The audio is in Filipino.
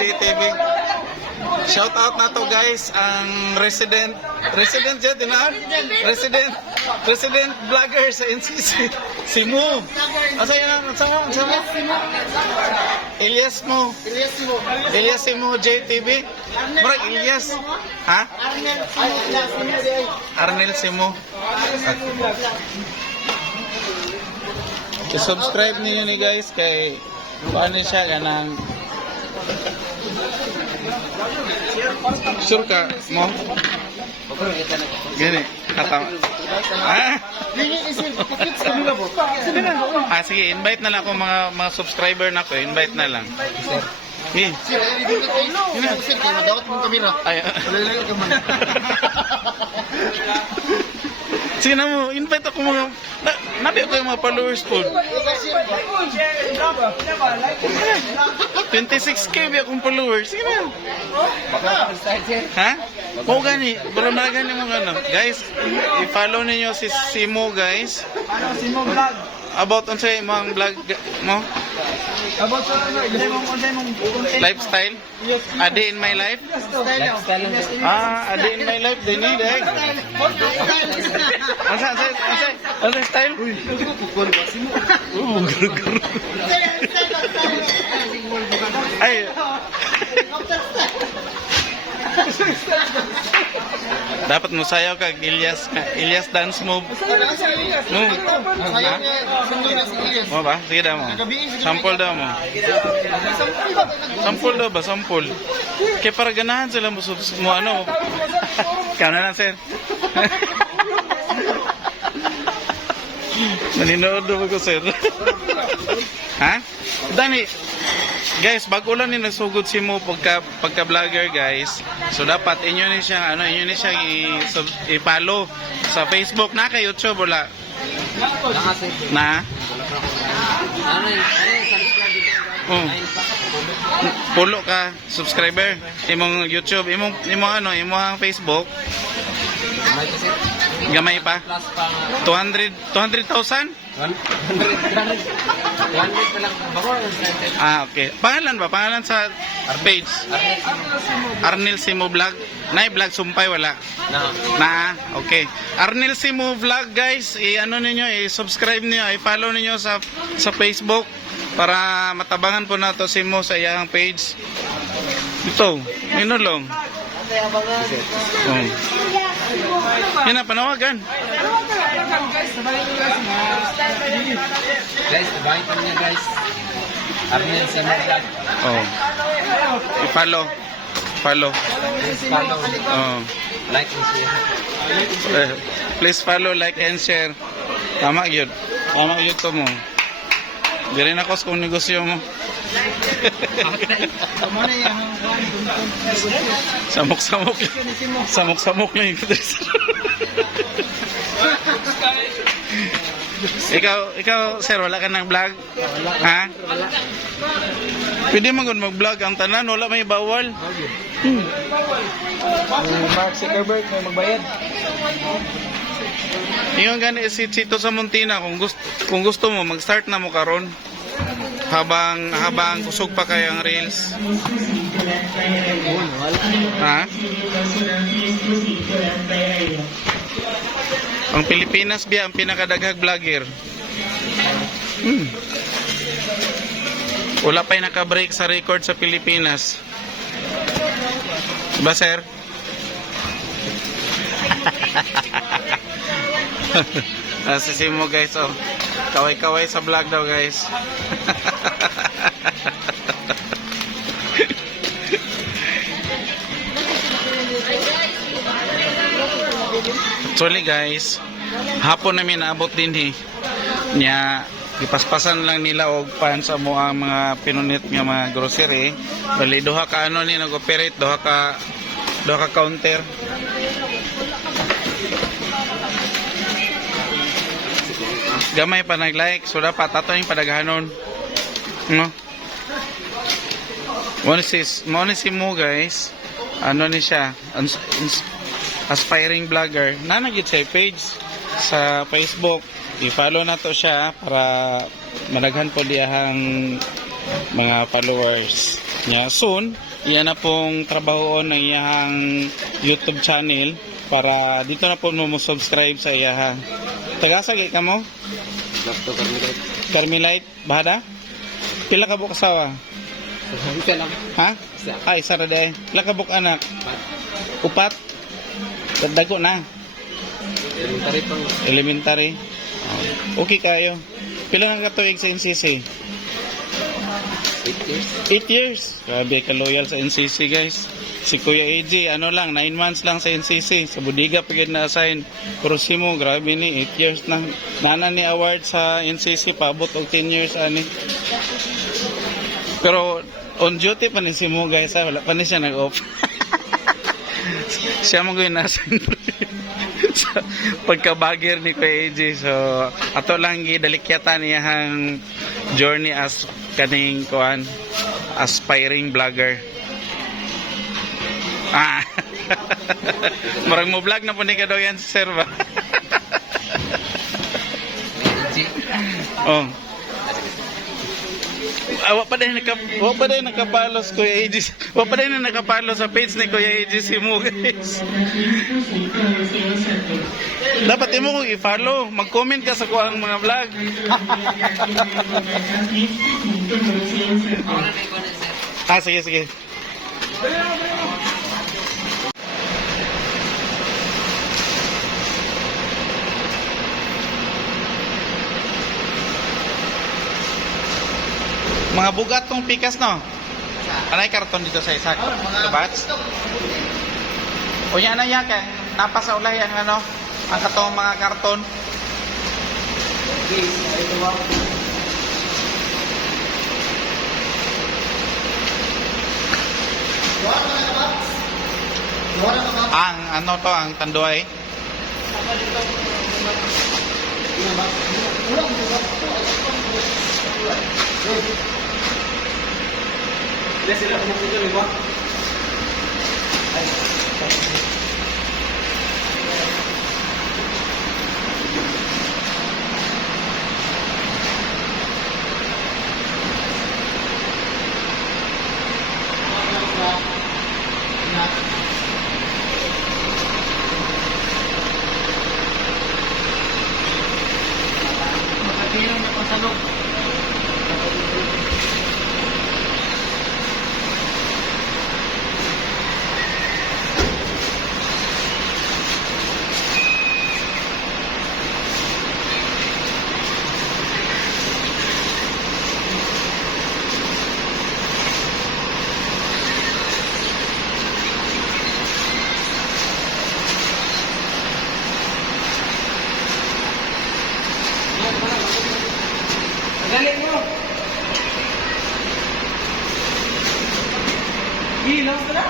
JTV. Shout out na to guys ang resident dyan din na resident vlogger sa NCC si Mo. Asa yan? Elias Mo JTV. Murag Elias. Ha? Arnel Simo. I-subscribe niyo ni guys kay paano siya ganang sure ka mo? Gini, kata. Sige, invite na lang ako mga subscriber na ko, invite na lang. Sige. Ay. Sige na mo, invite ako mga nabi ako yung mga followers po. 26k ba akong followers? Sige na. Ha? Oo gani. Bala na gani mo ano. Guys, i-follow ninyo si Simo guys. Simo vlog. About on sa mga vlog mo? About sa ano, content. Lifestyle? A day in my life? A day in my life. They need egg. Ano style? Ay. Dapat mo sayaw kag Elias dance move. No. Mo ba? Sige daw mo. Sample daw mo. Sample daw ba? Sample. Kaya para ganahan sila mo ano. Kaya na lang sir. Maninood daw ko sir. Ha? Dani. Guys, bago lang ni nasugod si Mo pagka vlogger guys. So dapat inyo ni siya i-follow sa Facebook na kay YouTube wala. Na? Pulo ka subscriber imong YouTube, imong imong Facebook. Gamay pa. 200,000? Okay. Pangalan ba? Pangalan sa page? Arnel Simo Vlog. Vlog sumpay wala. Na. Okay. Arnel Simo Vlog guys, i-subscribe niyo, i-follow niyo sa Facebook para matabangan po nato si Mo sa iyang page. Ito, inulong. Yan na, panawagan. Guys, tabahin ko niya guys. Arnel Simo Vlog. I-follow. Follow. Like and share. Please follow, like and share. Tama yun. Tama yun to mo. Di rin ako kung negosyo mo. Samok-samok. Samok-samok lang yung Ikaw, sir, wala ka ng vlog? Ha? Pwede mag-vlog ang tanan, wala may bawal. Mark Zuckerberg may magbayad. Yung gani si Chito sa Muntina, kung gusto mo, mag-start na mo karon habang kusog pa kayo ang reels. Ha? Ang Pilipinas biya ang pinakadaghang vlogger. Wala pa'y naka-break sa record sa Pilipinas. Diba sir? Nasisi mo guys, oh. Kaway-kaway sa vlog daw guys. Actually guys, hapon namin naabot din niya ipaspasan lang nila og pan sa mo ang mga pinunit nga mga grocery. Bali duha ka ni nag-operate, duha ka counter. Gamay pa nag-like, so dapat ato yung padaghanon. No? Mo si Mo guys. Ano ni siya? Aspiring vlogger. Nanagit siya page sa Facebook. I-follow na to siya para malaghan po diyahang mga followers. Yeah, soon, iyan na pong trabahoon ng iyang YouTube channel para dito na po mo subscribe sa iya. Tagasagi ka mo? Dr. Carmelite. Carmelite, bahada? Pila ka buk asawa? Isa lang. Ha? Isa. Ay, isa ra day. Pila ka buk anak? Upat? Dago na. Elementary pang Elementary. Okay kayo. Pila nga katuig sa NCC? 8 years. 8 years. Grabe ka loyal sa NCC guys. Si Kuya AJ, ano lang, 9 months lang sa NCC. Sa Budiga pagid na-assign. Pero si mo, grabe ni, 8 years na. Nana ni award sa NCC, paabot og 10 years ani. Pero on duty pa ni si mo guys, ha? Wala pa ni siya nag-off. Siya mo gawin na-assign. So, pagka-bagger ni Kuya AJ. So, ato lang gidalikyatan niyang journey as kaning kuan aspiring vlogger. Ah. Marang mo vlog na po ni ka daw yan sir ba? Oh. Wa pa din nakapalos Kuya AJ. Wa pa din nakapalos sa page ni Kuya AJ si mo guys. Dapat mo kong i-follow. Mag-comment ka sa kuang mga vlog. Sige, sige. Mga bugat tong pikas, no? Anay karton dito sa isa. Kabats? O yan na yan, kaya napasa ulay ang ano, ang katong mga karton. Ang ano to, ang tanduay. Sila kumukuha ni ba? Makatira na pasalok. Galing mo! Ilaw ka na!